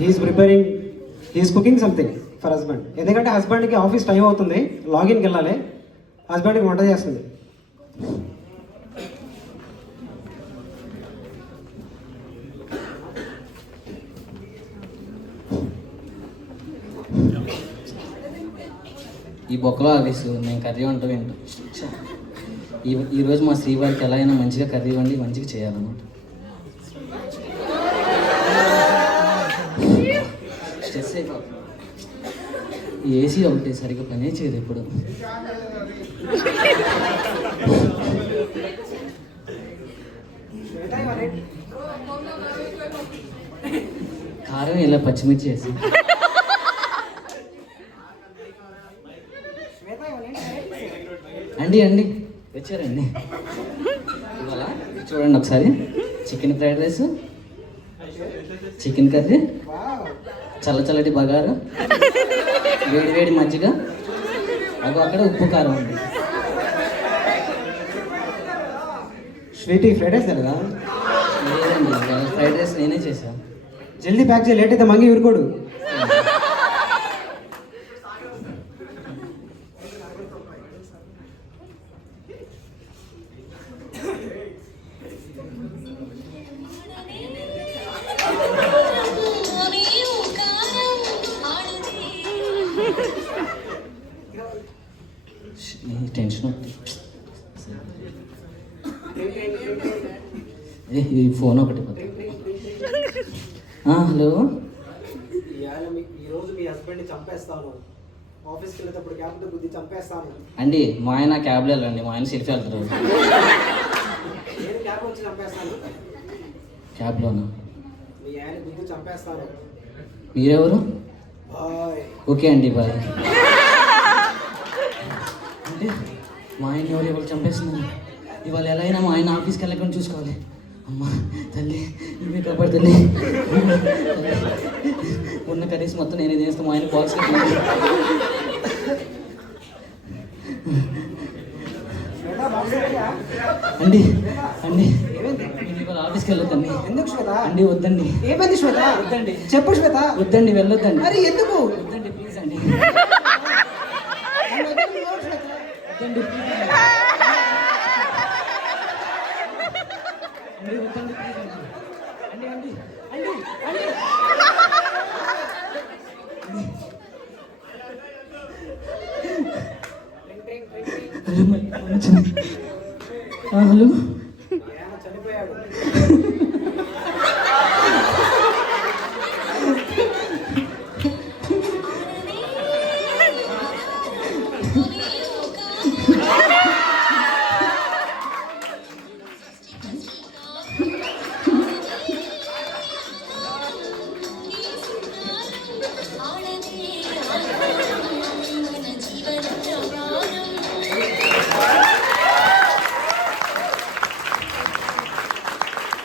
He's preparing, he is cooking something for husband. ఎందుకంటే హస్బెండ్కి office time అవుతుంది, లాగిన్కి వెళ్ళాలి, హస్బెండ్కి వంట చేస్తుంది. ఈ బొక్కలో ఆఫీసు నేను కర్రీ వంట వింటూ ఈరోజు మా శ్రీవారికి ఎలా అయినా మంచిగా కర్రీ వండి మంచిగా చేయాలన్నమాట. స్ట్రెస్ అయిపోతుంది. ఏసీ ఒకటి సరిగ్గా పనే చేయదు ఇప్పుడు. కారం ఇలా పచ్చిమిర్చి వేసి అండి వచ్చారండి ఇవాళ చూడండి ఒకసారి. Chicken fried rice, chicken curry, చల్లటి బగారు, వేడి మజ్జిగ, అక్కడ ఉప్పు కారం ఉంది. స్వీటీ ఫ్రైడ్ రైస్ కదా? లేదండి, ఫ్రైడ్ రైస్ నేనే చేశాను. జల్దీ ప్యాక్ చేయి, లేట్ అయితే మంగి ఊరుకోడు. టెన్షన్ ఒకటి. ఈ ఫోన్ ఒకటి. హలో, ఈరోజు మీ హస్బెండ్ని చంపేస్తాను, ఆఫీస్కి వెళ్ళేటప్పుడు క్యాబ్లో గుద్ది చంపేస్తాను. అండి మా ఆయన క్యాబ్లో వెళ్ళండి, మా ఆయన సెల్ఫీ వెళ్తారు. నేను క్యాబ్ వచ్చి చంపేస్తాను. క్యాబ్లోనా? మీ ఆయన గుద్ది చంపేస్తాను. మీరెవరు? బాయ్. ఓకే అండి, బాయ్. అంటే మా ఆయన ఎవరు చంపేస్తున్నారు. ఇవాళ ఎలా అయినా మా ఆయన ఆఫీస్కి వెళ్ళకుండా చూసుకోవాలి. అమ్మ తల్లి, ఇవే కాపాడు తల్లి. ఉన్న కర్రీస్ మొత్తం నేనే చేస్తాను. మా ఆయన బాక్స్ అండి ఇవాళ ఆఫీస్కి వెళ్ళొద్దండి. ఎందుకు శ్వేత? అండి వద్దండి. ఏమైంది శ్వేత? వద్దండి. చెప్పు శ్వేత. వద్దండి, వెళ్ళొద్దండి. అరే ఎందుకు? వద్దండి ప్లీజ్ అండి. వద్దండి వద్దండి ప్లీజ్ అండి. వద్దండి ప్లీజ్ అండి. అండి అండి అండి అండి.